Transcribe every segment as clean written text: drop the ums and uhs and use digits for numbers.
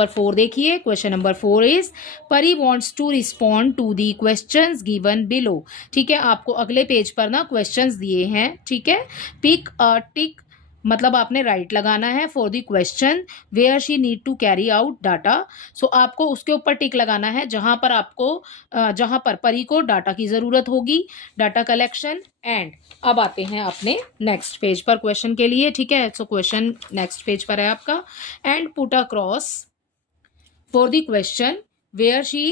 Number 4 देखिए। Question number 4 is Pari wants to respond to the questions given below. ठीक है, आपको अगले पेज पर ना क्वेश्चंस दिए हैं। ठीक है, पिक अ टिक मतलब आपने राइट लगाना है for the question where she need to carry out data. So आपको उसके ऊपर टिक लगाना है जहां पर आपको जहां पर परी को डाटा की जरूरत होगी, डाटा कलेक्शन। एंड अब आते हैं अपने नेक्स्ट पेज पर क्वेश्चन के लिए। ठीक है, सो क्वेश्चन नेक्स्ट पेज पर है आपका। And put a cross for the question where she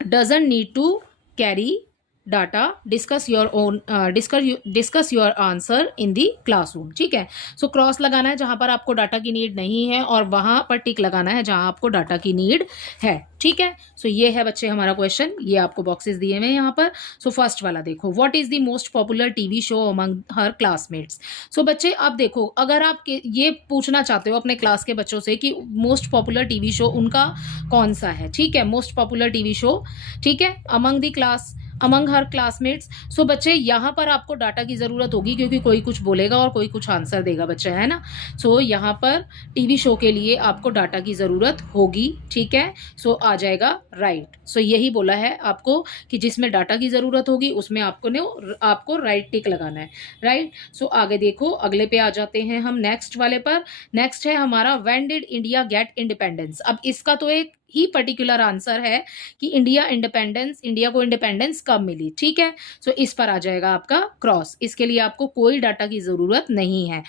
doesn't need to carry data, discuss your own discuss your answer in the classroom. ठीक है, सो क्रॉस लगाना है जहां पर आपको डाटा की नीड नहीं है और वहां पर टिक लगाना है जहां आपको डाटा की नीड है। ठीक है, सो ये है बच्चे हमारा क्वेश्चन। ये आपको बॉक्सेस दिए हुए हैं यहाँ पर। सो फर्स्ट वाला देखो, what is the most popular TV show among her classmates. So बच्चे अब देखो, अगर आप ये पूछना चाहते हो अपने क्लास के बच्चों से कि मोस्ट पॉपुलर टीवी शो उनका कौन सा है। ठीक है, मोस्ट पॉपुलर टीवी शो, ठीक है, among the class, among her classmates. So बच्चे यहाँ पर आपको डाटा की जरूरत होगी क्योंकि कोई कुछ बोलेगा और कोई कुछ आंसर देगा बच्चा, है ना। सो यहाँ पर टीवी शो के लिए आपको डाटा की जरूरत होगी। ठीक है, सो आ जाएगा राइट। सो यही बोला है आपको कि जिसमें डाटा की जरूरत होगी उसमें आपको राइट टिक लगाना है। राइट, सो आगे देखो, अगले पे आ जाते हैं हम नेक्स्ट वाले पर। नेक्स्ट है हमारा when did India get independence. अब इसका तो एक ही पर्टिकुलर आंसर है कि इंडिया को इंडिपेंडेंस कब मिली। ठीक है, सो इस पर आ जाएगा आपका क्रॉस। इसके लिए आपको कोई डाटा की जरूरत नहीं है।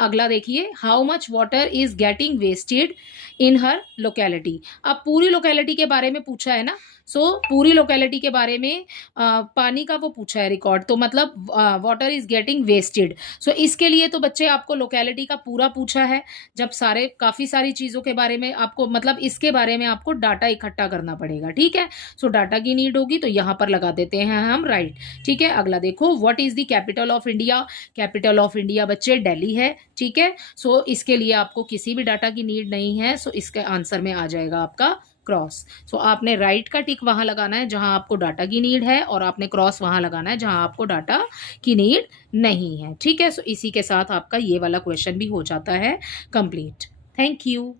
अगला देखिए, how much water is getting wasted in हर लोकेलिटी। अब पूरी लोकेलिटी के बारे में पूछा है ना, सो पूरी लोकेलिटी के बारे में पानी का वो पूछा है रिकॉर्ड, तो मतलब वाटर इज गेटिंग वेस्टेड। सो इसके लिए तो बच्चे आपको लोकेलिटी का पूरा पूछा है। जब काफी सारी चीजों के बारे में आपको मतलब इसके बारे में आपको डाटा इकट्ठा करना पड़ेगा। ठीक है, सो डाटा की नीड होगी तो यहाँ पर लगा देते हैं हम राइट। ठीक है, अगला देखो, what is the capital of India. Capital of India बच्चे दिल्ली है। ठीक है, सो इसके लिए आपको किसी भी डाटा की नीड नहीं है। सो इसके आंसर में आ जाएगा आपका क्रॉस। सो आपने राइट का टिक वहां लगाना है जहां आपको डाटा की नीड है और आपने क्रॉस वहां लगाना है जहां आपको डाटा की नीड नहीं है। ठीक है, सो इसी के साथ आपका ये वाला क्वेश्चन भी हो जाता है कंप्लीट। Thank you.